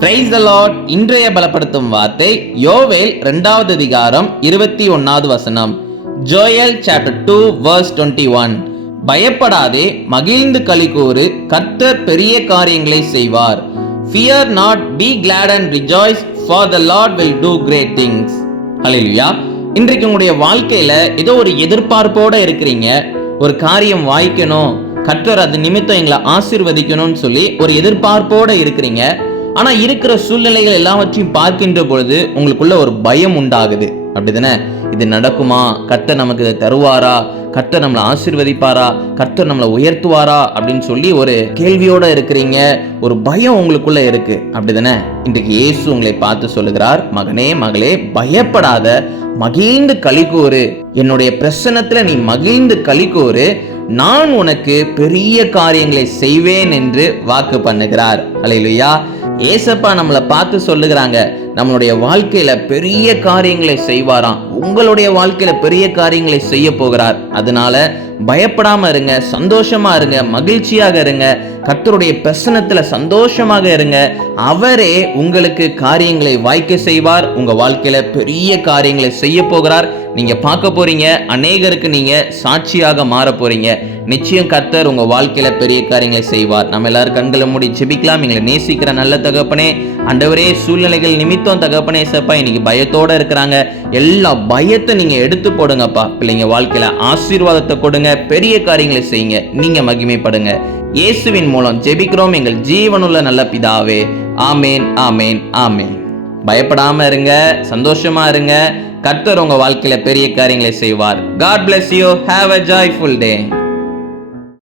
Praise the Lord. இன்றைய பலப்படுத்தும் வார்த்தை யோவேல் 2வது அதிகாரம் 21வது வசனம். Joel chapter 2 verse 21. பயப்படாதே, மகிழ்ந்து களிகூரு, கர்த்தர் பெரிய காரியங்களை செய்வார். Fear not, be glad and rejoice, for the Lord will do great things. ஹல்லேலூயா. இன்றைக்கு உங்களுடைய வாழ்க்கையில ஏதோ ஒரு எதிர்பார்ப்போட இருக்கிறீங்க. ஒரு காரியம் வாய்க்கணும், கர்த்தர் அது நிமித்தம் எங்களை ஆசீர்வதிக்கணும்னு சொல்லி ஒரு எதிர்பார்ப்போட இருக்கிறீங்க. ஆனா இருக்கிற சூழ்நிலைகள் எல்லாவற்றையும் பார்க்கின்ற பொழுது உங்களுக்குள்ள ஒரு பயம் உண்டாகுது. அப்படிதானே? இது நடக்குமா? கர்த்தர் நமக்கு இதை தருவாரா? கர்த்தர் நம்மளை ஆசீர்வதிப்பாரா? கர்த்தர் நம்மளை உயர்த்துவாரா அப்படின்னு சொல்லி ஒரு கேள்வியோட இருக்கிறீங்க. ஒரு பயம் உங்களுக்குள்ள இருக்கு. அப்படிதானே? இன்றைக்கு இயேசு உங்களை பார்த்து சொல்லுகிறார், மகனே மகளே, பயப்படாத, மகிழ்ந்து களிகூரு. என்னுடைய பிரசன்னத்துல நீ மகிழ்ந்து களிகூரு, நான் உனக்கு பெரிய காரியங்களை செய்வேன் என்று வாக்கு பண்ணுகிறார். ஹல்லேலூயா. ஏசப்பா நம்மளை பார்த்து சொல்லுகிறாங்க, நம்மளுடைய வாழ்க்கையில பெரிய காரியங்களை செய்வாராம். உங்களுடைய வாழ்க்கையில பெரிய காரியங்களை செய்ய போகிறார். அதனால பயப்படாம இருங்க, சந்தோஷமா இருங்க, மகிழ்ச்சியாக இருங்க, கர்த்தருடைய பிரசன்னத்துல சந்தோஷமாக இருங்க. அவரே உங்களுக்கு காரியங்களை வாய்க்க செய்வார். உங்க வாழ்க்கையில பெரிய காரியங்களை செய்ய போகிறார். நீங்க பார்க்க போறீங்க, அநேகருக்கு நீங்க சாட்சியாக மாற போறீங்க. நிச்சயம் கர்த்தர் உங்க வாழ்க்கையில பெரிய காரியங்களை செய்வார். நம்ம எல்லாரும் கண்களை மூடி ஜெபிக்கலாம். எங்களை நேசிக்கிற நல்ல தகப்பனே, ஆண்டவரே, சூழ்நிலைகள் நிமித்தம் தகப்பனே சப்பா இன்னைக்கு பயத்தோட இருக்கிறாங்க. எல்லா பயத்தை நீங்க எடுத்து போடுங்கப்பா. பிள்ளைங்க வாழ்க்கையில ஆசீர்வாதத்தை கொடுங்க, பெரிய காரியங்களை செய்யுங்க, நீங்க மகிமைப்படுங்க. இயேசுவின் மூலம் ஜெபிக்கிறோம் எங்கள் ஜீவனுள்ள நல்ல பிதாவே. ஆமேன், ஆமேன், ஆமேன். பயப்படாம இருங்க, சந்தோஷமா இருங்க. கர்த்தர் உங்க வாழ்க்கையில பெரிய காரியங்களை செய்வார். God bless you. Have a joyful day.